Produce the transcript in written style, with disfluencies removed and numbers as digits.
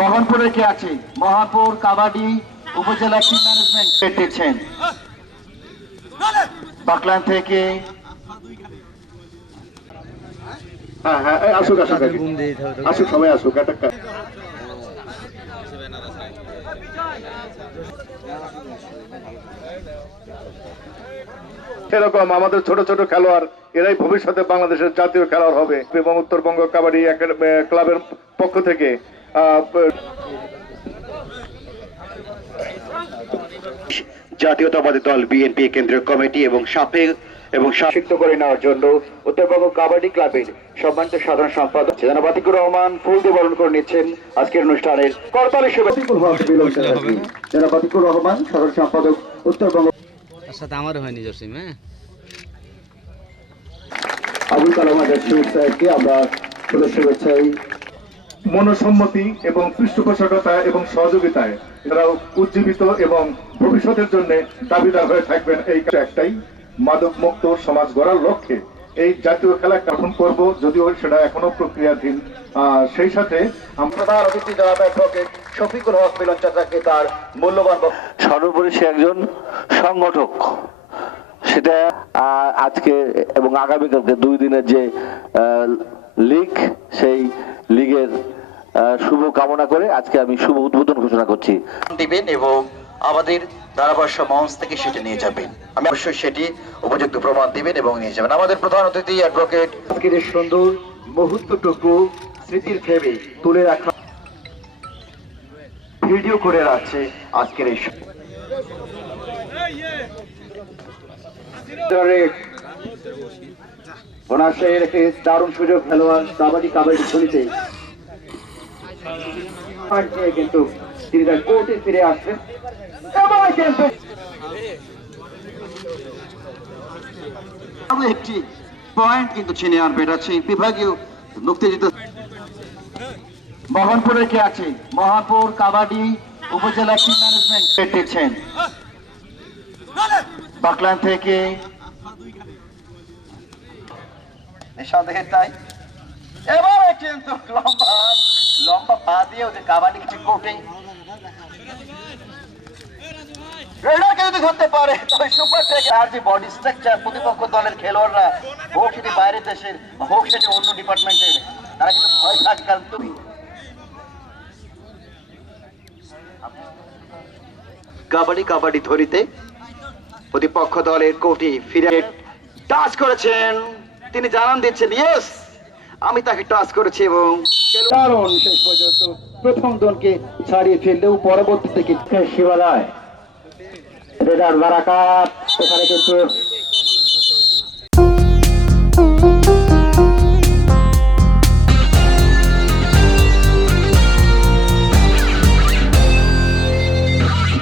মোহনপুরে কে আছে? মোহনপুর কাবাডি উপজেলা team management দিচ্ছেন বাকলান থেকে। হ্যাঁ হ্যাঁ, আসুক আসুক আসুক, সবাই আসুক। সেরকম আমাদের ছোট ছোট খেলোয়াড়, এরাই ভবিষ্যতে বাংলাদেশের জাতীয় খেলোয়াড় হবে এবং উত্তরবঙ্গ কাবাডি ক্লাবের পক্ষ থেকে জাতীয়তাবাদী দল বিএনপি কেন্দ্রীয় কমিটি এবং শাসিত করে নেওয়ার জন্য উত্তরবঙ্গ কাবাডি ক্লাবের সম্মানিত সাধারণ সম্পাদক জনাব আতিকুর রহমান ফুল দিয়ে বরণ করে নিচ্ছেন আজকের অনুষ্ঠানের করতালি শুভেচ্ছা। জনাব আতিকুর রহমান সাধারণ সম্পাদক উত্তরবঙ্গ। সাথে আমার হয়নি জসিম। হ্যাঁ, আবুল কালাম আজাদ শহীদ সাহেবকে আমরা শুভেচ্ছাই। মনসম্মতি এবং পৃষ্ঠপোষকতা এবং সহযোগিতায় এরাও উজ্জীবিত এবং ভবিষ্যতের জন্য দাবিদার হয়ে থাকবেন। এই একটাই মাদক মুক্ত সমাজ গড়ার লক্ষ্যে এই জাতীয় খেলা গঠন করব, যদিও সেটা এখনো প্রক্রিয়াধীন। সেই সাথে প্রধান অতিথি জনাব অ্যাডভোকেট শফিকুল হক মিলন চাচাকে তার মূল্যবান। সর্বোপরি সে একজন সংগঠক, সেটা আজকে এবং আগামীকালকে 2 দিনের যে লীগ, সেই লীগের শুভ কামনা করে আজকে আমি শুভ উদ্বোধন ঘোষণা করছি। দিবেন এবং আমাদের ধারাভাষ্য মঞ্চ থেকে সেটা নিয়ে যাবেন। আমি অবশ্যই সেটি উপযুক্ত প্রমাণ দিবেন এবং নিয়ে যাবেন। আমাদের প্রধান অতিথি অ্যাডভোকেট আজকের সুন্দর মুহূর্তটুকু স্মৃতির ফ্রেমে তুলে রাখা, ভিডিও করে রাখছে আজকের এই ওনার একটি দারুণ সুযোগ খেলোয়াড় কাবাডি খেলিতে, কিন্তু তিনি তার কোর্টে ফিরে আসছেন। একটি পয়েন্ট কিন্তু ছিনে আনবে, এটা হচ্ছে বিভাগীয় মুক্তিযুদ্ধ। মোহনপুরে কে আছে? মোহনপুর কাবাডি উপজেলা টিম ম্যানেজমেন্ট দিচ্ছেন বাকলান থেকে। নিঃসন্দেহে তাই এবারে কিন্তু লম্বা পা দিয়ে ওদের কাবাডি কিছু কোর্টে এটাকে যদি ধরতে পারে তবে সুপার টেক। আর যে বডি স্ট্রাকচার প্রতিপক্ষ দলের খেলোয়াড়রা, হোক সেটি বাইরের দেশের হোক সেটি অন্য ডিপার্টমেন্টের, তারা কিন্তু ভয় থাকে। কারণ তুমি কাবাডি ধরিতে প্রতিপক্ষ দলের কোর্টে ফিরে টাচ করেছেন, তিনি জানান দিচ্ছেন ইয়েস আমি তাকে টাচ করেছি এবং কারণ শেষ পর্যন্ত প্রথম দলকে ছাড়িয়ে ফেললেও পরবর্তী থেকে শিবালয় রেডার বারাকাত এখানে কিন্তু